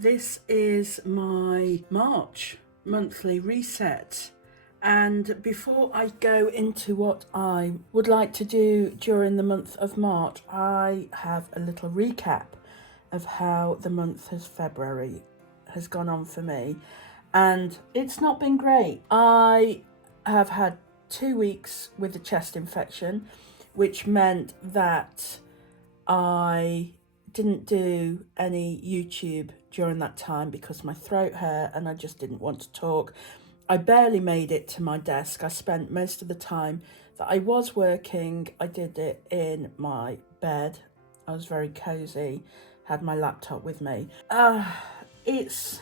This is my March monthly reset. And before I go into what I would like to do during the month of March, I have a little recap of how the month of February has gone on for me. And it's not been great. I have had 2 weeks with a chest infection, which meant that I didn't do any YouTube during that time because my throat hurt and I just didn't want to talk. I barely made it to my desk. I spent most of the time that I was working, I did it in my bed. I was very cozy, had my laptop with me. It's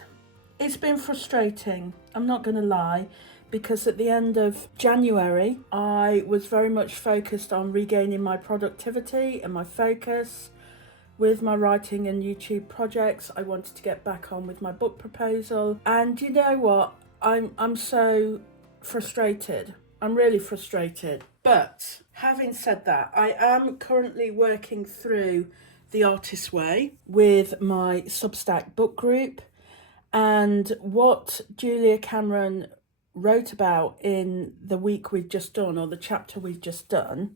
been frustrating, I'm not going to lie, because at the end of January, I was very much focused on regaining my productivity and my focus with my writing and YouTube projects. I wanted to get back on with my book proposal. And you know what? I'm so frustrated. I'm really frustrated. But having said that, I am currently working through The Artist's Way with my Substack book group. And what Julia Cameron wrote about in the week we've just done, or the chapter we've just done,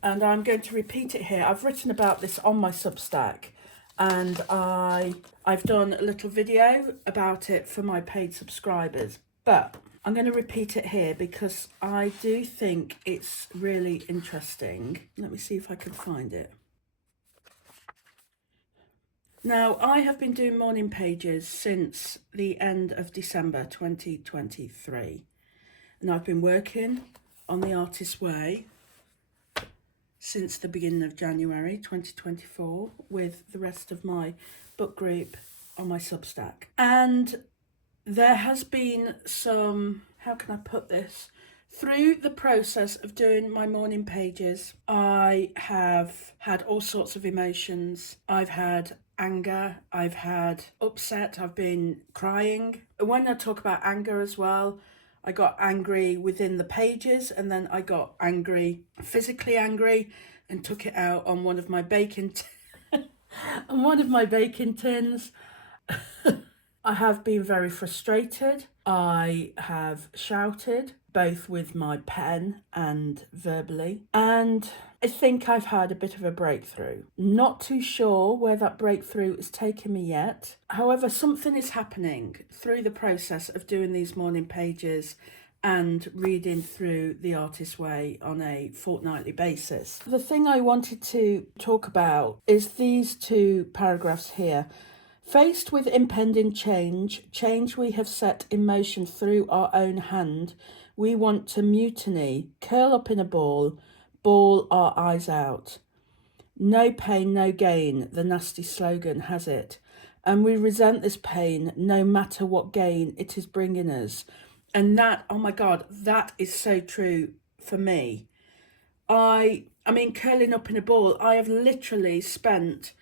and I'm going to repeat it here. I've written about this on my Substack, and I've done a little video about it for my paid subscribers, but I'm going to repeat it here because I do think it's really interesting. Let me see if I can find it. Now, I have been doing morning pages since the end of December 2023, and I've been working on The Artist's Way since the beginning of January 2024 with the rest of my book group on my Substack. And there has been some, how can I put this? Through the process of doing my morning pages, I have had all sorts of emotions. I've had anger, I've had upset, I've been crying. When I talk about anger as well, I got angry within the pages, and then I got angry, physically angry, and took it out on one of my bacon on one of my bacon tins. I have been very frustrated. I have shouted, both with my pen and verbally. And I think I've had a bit of a breakthrough. Not too sure where that breakthrough has taken me yet. However, something is happening through the process of doing these morning pages and reading through The Artist's Way on a fortnightly basis. The thing I wanted to talk about is these two paragraphs here. Faced with impending change we have set in motion through our own hand, we want to mutiny, curl up in a ball, bawl our eyes out. No pain, no gain, the nasty slogan has it. And we resent this pain no matter what gain it is bringing us. And that, oh my God, that is so true for me. I mean, curling up in a ball, I have literally spent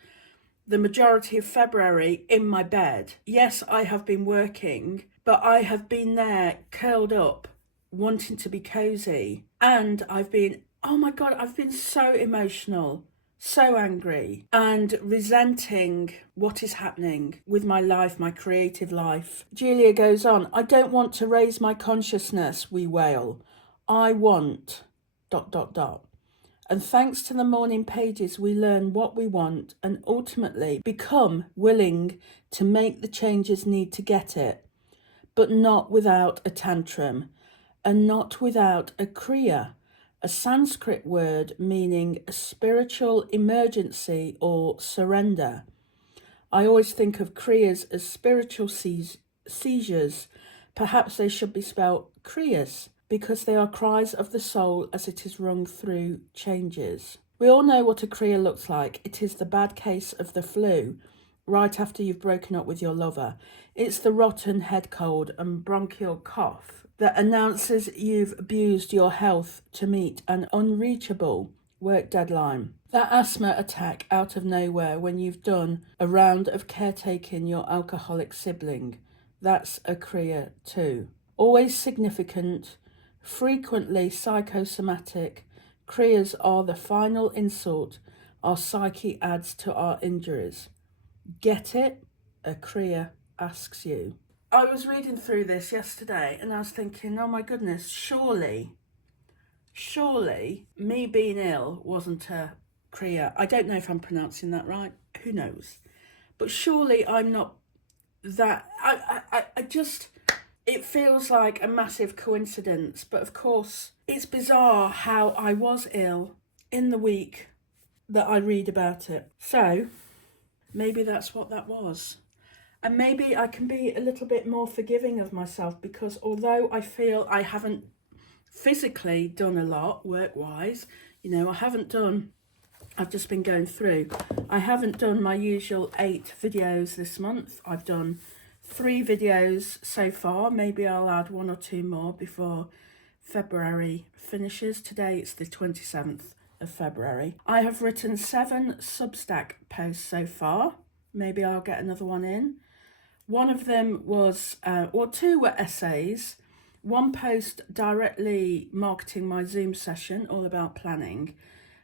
the majority of February in my bed. Yes, I have been working, but I have been there curled up, wanting to be cozy. And I've been, oh my God, I've been so emotional, so angry, and resenting what is happening with my life, my creative life. Julia goes on, I don't want to raise my consciousness, we wail. I want ... And thanks to the morning pages, we learn what we want and ultimately become willing to make the changes needed to get it, but not without a tantrum and not without a kriya, a Sanskrit word meaning a spiritual emergency or surrender. I always think of kriyas as spiritual seizures. Perhaps they should be spelled kriyas, because they are cries of the soul as it is rung through changes. We all know what a kriya looks like. It is the bad case of the flu, right after you've broken up with your lover. It's the rotten head cold and bronchial cough that announces you've abused your health to meet an unreachable work deadline. That asthma attack out of nowhere when you've done a round of caretaking your alcoholic sibling. That's a kriya too. Always significant, frequently psychosomatic, kriyas are the final insult our psyche adds to our injuries. Get it? a Kriya asks you. I was reading through this yesterday and I was thinking, oh my goodness, surely me being ill wasn't a Kriya. I don't know if I'm pronouncing that right. Who knows? But surely I'm not that. I just, it feels like a massive coincidence. But of course, it's bizarre how I was ill in the week that I read about it. So maybe that's what that was. And maybe I can be a little bit more forgiving of myself, because although I feel I haven't physically done a lot work-wise, I've just been going through. I haven't done my usual 8 videos this month. I've done 3 videos so far. Maybe I'll add 1 or 2 more before February finishes. Today it's the 27th of February. I have written 7 Substack posts so far. Maybe I'll get another one in. One of them was, 2 were essays. One post directly marketing my Zoom session, all about planning.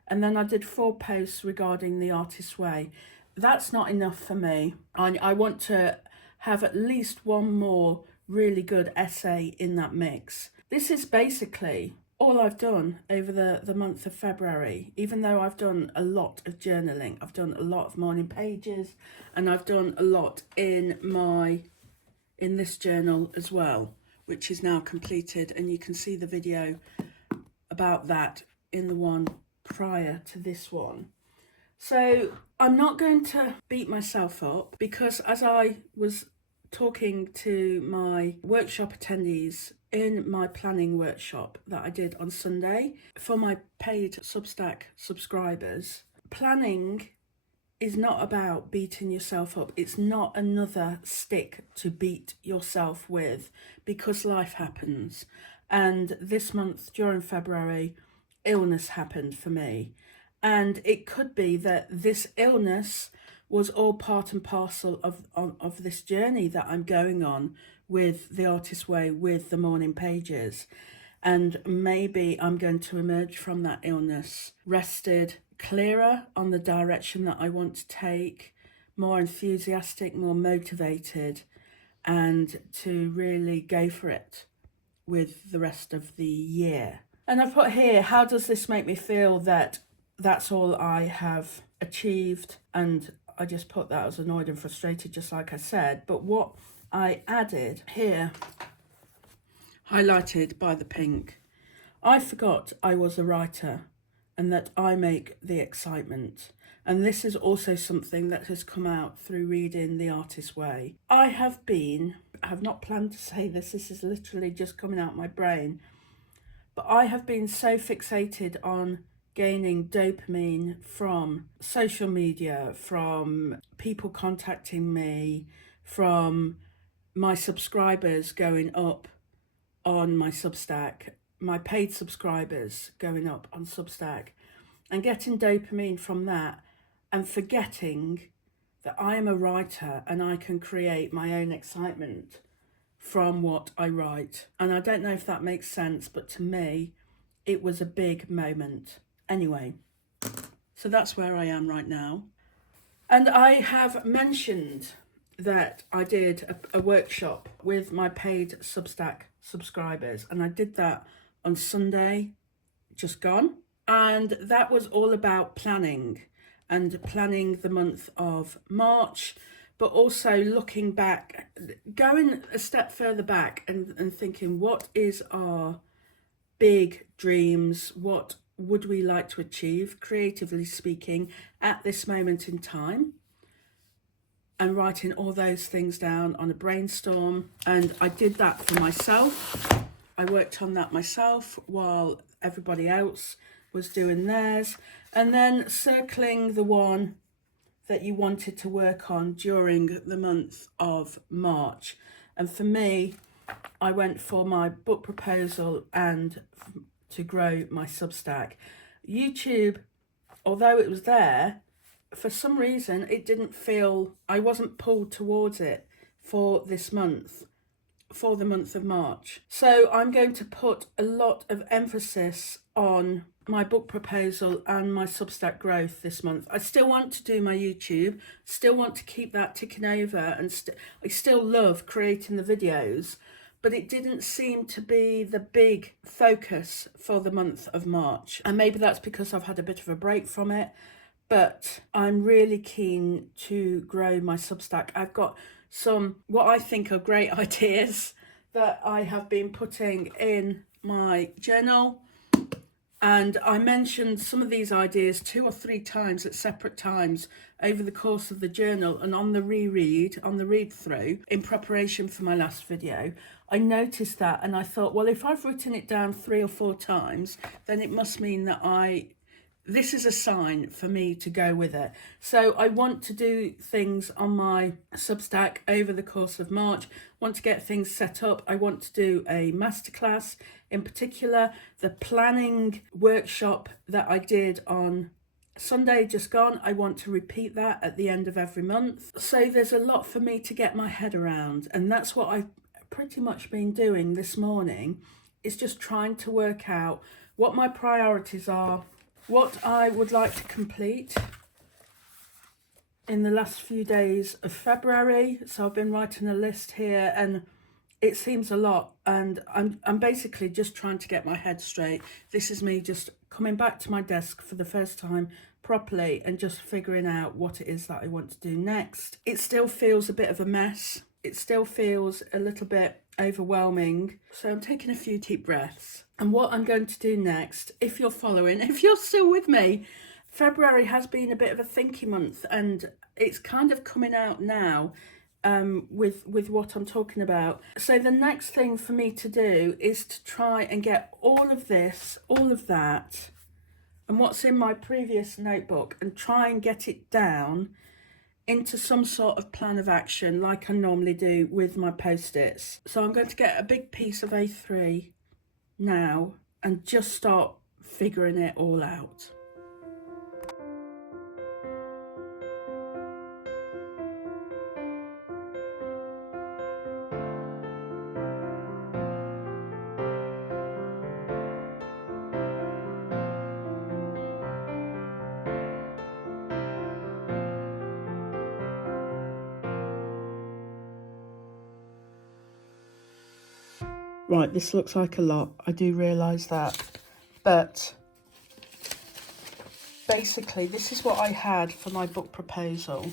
And then I did 4 posts regarding the Artist's Way. That's not enough for me. I want to have at least one more really good essay in that mix. This is basically all I've done over the month of February, even though I've done a lot of journaling. I've done a lot of morning pages, and I've done a lot in this journal as well, which is now completed, and you can see the video about that in the one prior to this one. So I'm not going to beat myself up, because as I was talking to my workshop attendees in my planning workshop that I did on Sunday for my paid Substack subscribers, planning is not about beating yourself up. It's not another stick to beat yourself with, because life happens. And this month, during February, illness happened for me. And it could be that this illness was all part and parcel of this journey that I'm going on with the Artist's Way, with the morning pages. And maybe I'm going to emerge from that illness rested, clearer on the direction that I want to take, more enthusiastic, more motivated, and to really go for it with the rest of the year. And I've put here, how does this make me feel that that's all I have achieved? And I just put that as annoyed and frustrated, just like I said. But what I added here, highlighted by the pink, I forgot I was a writer and that I make the excitement. And this is also something that has come out through reading The Artist's Way. I have not planned to say this is literally just coming out my brain, but I have been so fixated on gaining dopamine from social media, from people contacting me, from my subscribers going up on my Substack, my paid subscribers going up on Substack, and getting dopamine from that, and forgetting that I am a writer and I can create my own excitement from what I write. And I don't know if that makes sense, but to me, it was a big moment. Anyway, so that's where I am right now. And I have mentioned that I did a workshop with my paid Substack subscribers, and I did that on Sunday, just gone. And that was all about planning the month of March, but also looking back, going a step further back and thinking, what is our big dreams? What would we like to achieve, creatively speaking, at this moment in time? And writing all those things down on a brainstorm. And I did that for myself. I worked on that myself while everybody else was doing theirs. And then circling the one that you wanted to work on during the month of March. And for me, I went for my book proposal and to grow my Substack. YouTube, although it was there, for some reason it didn't feel, I wasn't pulled towards it for this month, for the month of March. So I'm going to put a lot of emphasis on my book proposal and my Substack growth this month. I still want to do my YouTube, still want to keep that ticking over, and I still love creating the videos, but it didn't seem to be the big focus for the month of March. And maybe that's because I've had a bit of a break from it, but I'm really keen to grow my Substack. I've got some, what I think are great ideas that I have been putting in my journal. And I mentioned some of these ideas 2 or 3 times at separate times over the course of the journal and on the read through in preparation for my last video. I noticed that and I thought, well, if I've written it down 3 or 4 times, then it must mean that this is a sign for me to go with it. So I want to do things on my Substack over the course of March, want to get things set up. I want to do a masterclass, in particular the planning workshop that I did on Sunday just gone. I want to repeat that at the end of every month. So there's a lot for me to get my head around, and that's what I've pretty much been doing this morning, is just trying to work out what my priorities are, what I would like to complete in the last few days of February. So I've been writing a list here and it seems a lot, and I'm basically just trying to get my head straight. This is me just coming back to my desk for the first time properly and just figuring out what it is that I want to do next. It still feels a bit of a mess. It still feels a little bit overwhelming. So I'm taking a few deep breaths. And what I'm going to do next, if you're following, if you're still with me, February has been a bit of a thinky month, and it's kind of coming out now with what I'm talking about. So the next thing for me to do is to try and get all of this, all of that, and what's in my previous notebook, and try and get it down into some sort of plan of action like I normally do with my post-its. So I'm going to get a big piece of A3 now and just start figuring it all out. Right, this looks like a lot. I do realise that. But basically, this is what I had for my book proposal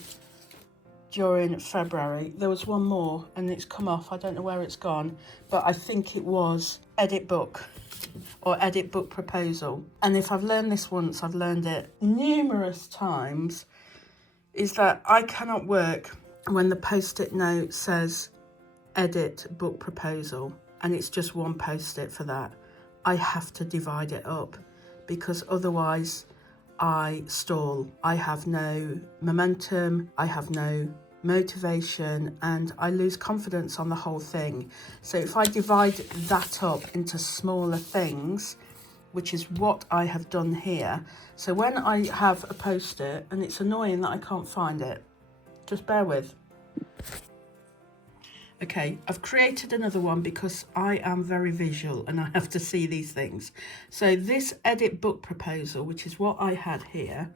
during February. There was one more and it's come off. I don't know where it's gone, but I think it was edit book or edit book proposal. And if I've learned this once, I've learned it numerous times, is that I cannot work when the post-it note says edit book proposal and it's just one post-it for that. I have to divide it up because otherwise I stall. I have no momentum, I have no motivation, and I lose confidence on the whole thing. So if I divide that up into smaller things, which is what I have done here. So when I have a post-it, and it's annoying that I can't find it, just bear with. Okay, I've created another one because I am very visual and I have to see these things. So this edit book proposal, which is what I had here,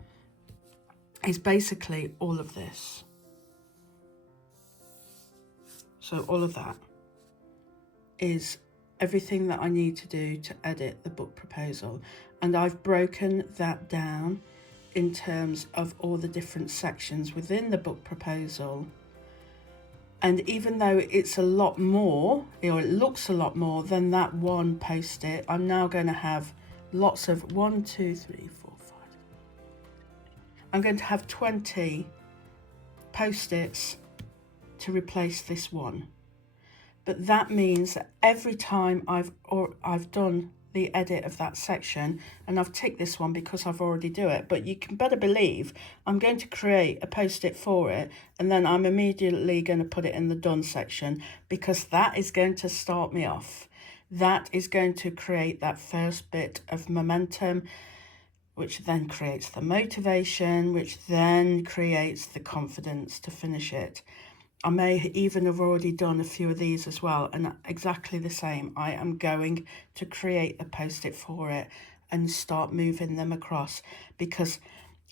is basically all of this. So all of that is everything that I need to do to edit the book proposal. And I've broken that down in terms of all the different sections within the book proposal. And even though it's a lot more, or it looks a lot more than that one post-it, I'm now going to have lots of 1, 2, 3, 4, 5. I'm going to have 20 post-its to replace this one. But that means that every time I've done the edit of that section, and I've ticked this one because I've already do it, but you can better believe I'm going to create a post-it for it, and then I'm immediately going to put it in the done section, because that is going to start me off. That is going to create that first bit of momentum, which then creates the motivation, which then creates the confidence to finish it. I may even have already done a few of these as well, and exactly the same. I am going to create a post-it for it, and start moving them across, because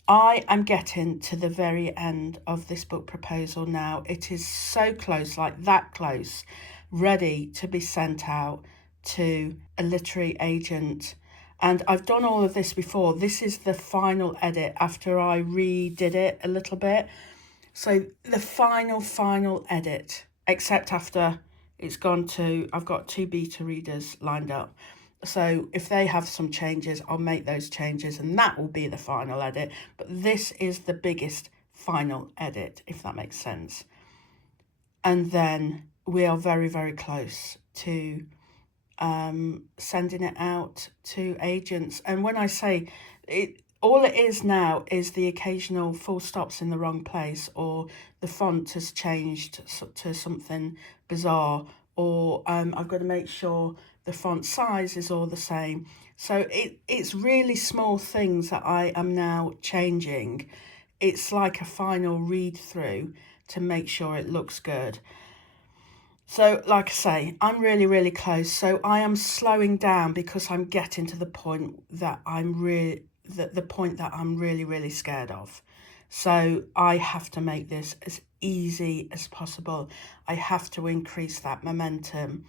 I am getting to the very end of this book proposal now. It is so close, like that close, ready to be sent out to a literary agent. And I've done all of this before. This is the final edit after I redid it a little bit. So the final edit, except after it's gone to, I've got 2 beta readers lined up. So if they have some changes, I'll make those changes and that will be the final edit. But this is the biggest final edit, if that makes sense. And then we are very, very close to sending it out to agents. And when I say it, all it is now is the occasional full stops in the wrong place, or the font has changed to something bizarre, or I've got to make sure the font size is all the same. So it's really small things that I am now changing. It's like a final read through to make sure it looks good. So like I say, I'm really, really close. So I am slowing down because I'm getting to the point that I'm really, the point that I'm really, really scared of. So I have to make this as easy as possible. I have to increase that momentum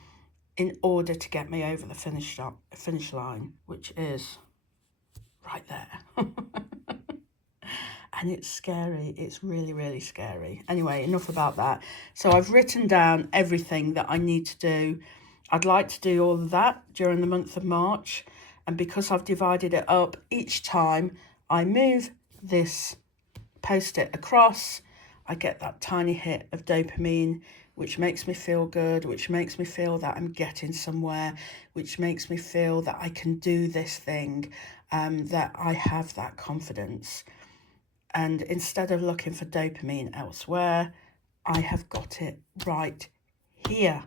in order to get me over the finish line, which is right there. And it's scary. It's really, really scary. Anyway, enough about that. So I've written down everything that I need to do. I'd like to do all of that during the month of March. And because I've divided it up, each time I move this post-it across, I get that tiny hit of dopamine, which makes me feel good, which makes me feel that I'm getting somewhere, which makes me feel that I can do this thing, that I have that confidence. And instead of looking for dopamine elsewhere, I have got it right here.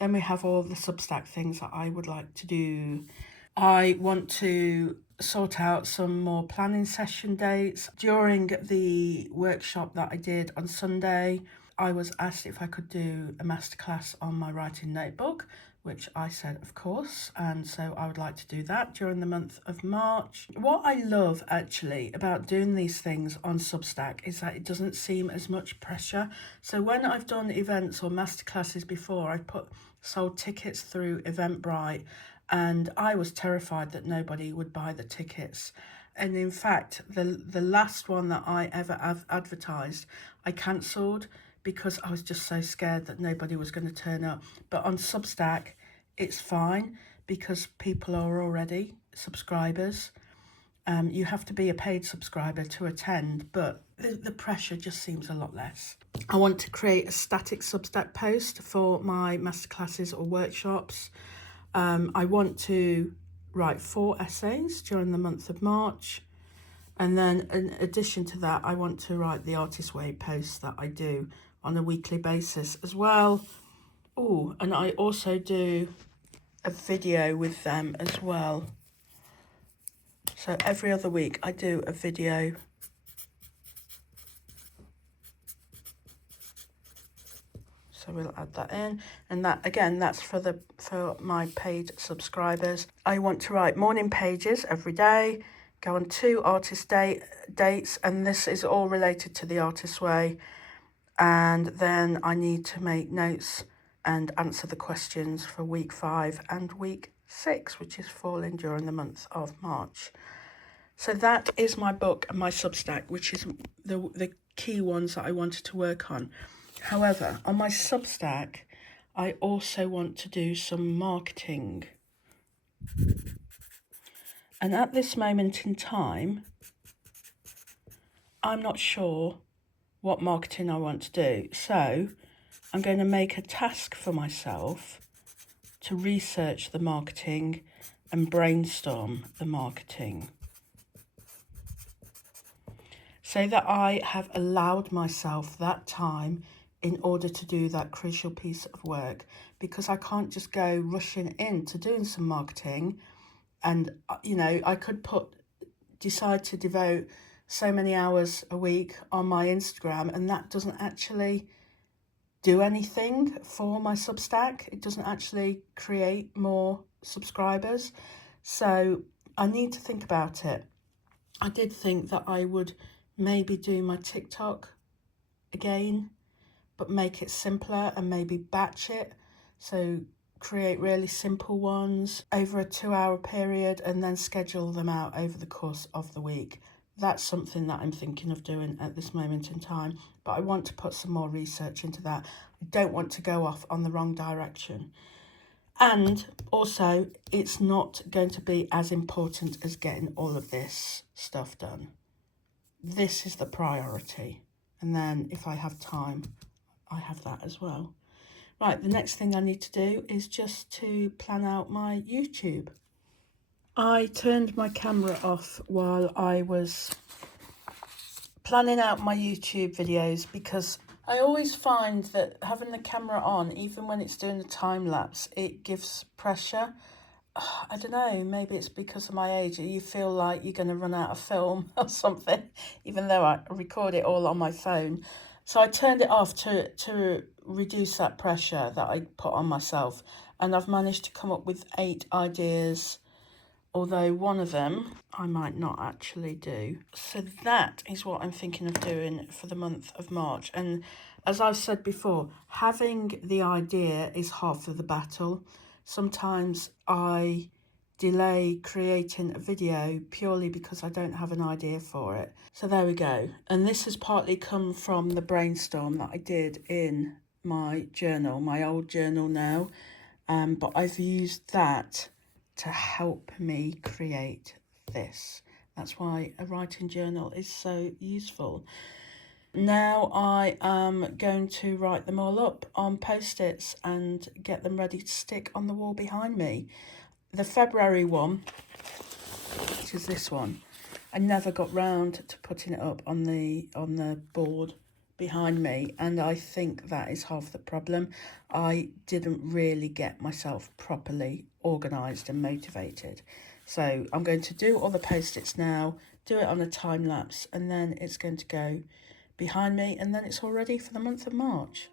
Then we have all the Substack things that I would like to do. I want to sort out some more planning session dates. During the workshop that I did on Sunday, I was asked if I could do a masterclass on my writing notebook, which I said, of course, and so I would like to do that during the month of March. What I love, actually, about doing these things on Substack is that it doesn't seem as much pressure. So when I've done events or masterclasses before, I've sold tickets through Eventbrite, and I was terrified that nobody would buy the tickets. And in fact, the last one that I ever advertised, I cancelled because I was just so scared that nobody was going to turn up. But on Substack, it's fine because people are already subscribers. You have to be a paid subscriber to attend, but the pressure just seems a lot less. I want to create a static Substack post for my masterclasses or workshops. I want to write 4 essays during the month of March. And then in addition to that, I want to write the Artist Way posts that I do on a weekly basis as well. Oh, and I also do a video with them as well. So every other week I do a video. So we'll add that in, and that again, that's for my paid subscribers. I want to write morning pages every day, go on 2 artist dates, and this is all related to the Artist Way. And then I need to make notes and answer the questions for week 5 and week 6, which is falling during the month of March. So that is my book and my Substack, which is the key ones that I wanted to work on. However, on my Substack, I also want to do some marketing. And at this moment in time, I'm not sure what marketing I want to do. So I'm going to make a task for myself to research the marketing and brainstorm the marketing, so that I have allowed myself that time in order to do that crucial piece of work, because I can't just go rushing into doing some marketing. And, you know, I could decide to devote so many hours a week on my Instagram, and that doesn't actually do anything for my Substack. It doesn't actually create more subscribers. So I need to think about it. I did think that I would maybe do my TikTok again, but make it simpler and maybe batch it. So create really simple ones over a 2-hour period and then schedule them out over the course of the week. That's something that I'm thinking of doing at this moment in time, but I want to put some more research into that. I don't want to go off on the wrong direction. And also, it's not going to be as important as getting all of this stuff done. This is the priority. And then if I have time, I have that as well. Right, the next thing I need to do is just to plan out my YouTube. I turned my camera off while I was planning out my YouTube videos because I always find that having the camera on, even when it's doing the time lapse, it gives pressure. I don't know, maybe it's because of my age. You feel like you're going to run out of film or something, even though I record it all on my phone. So I turned it off to reduce that pressure that I put on myself. And I've managed to come up with 8 ideas, although one of them I might not actually do. So that is what I'm thinking of doing for the month of March. And as I've said before, having the idea is half of the battle. Sometimes I delay creating a video purely because I don't have an idea for it. So there we go. And this has partly come from the brainstorm that I did in my journal, my old journal now. But I've used that to help me create this. That's why a writing journal is so useful. Now I am going to write them all up on Post-its and get them ready to stick on the wall behind me. The February one, which is this one, I never got round to putting it up on the board behind me, and I think that is half the problem. I didn't really get myself properly organised and motivated. So I'm going to do all the Post-its now, do it on a time lapse, and then it's going to go behind me, and then it's all ready for the month of March.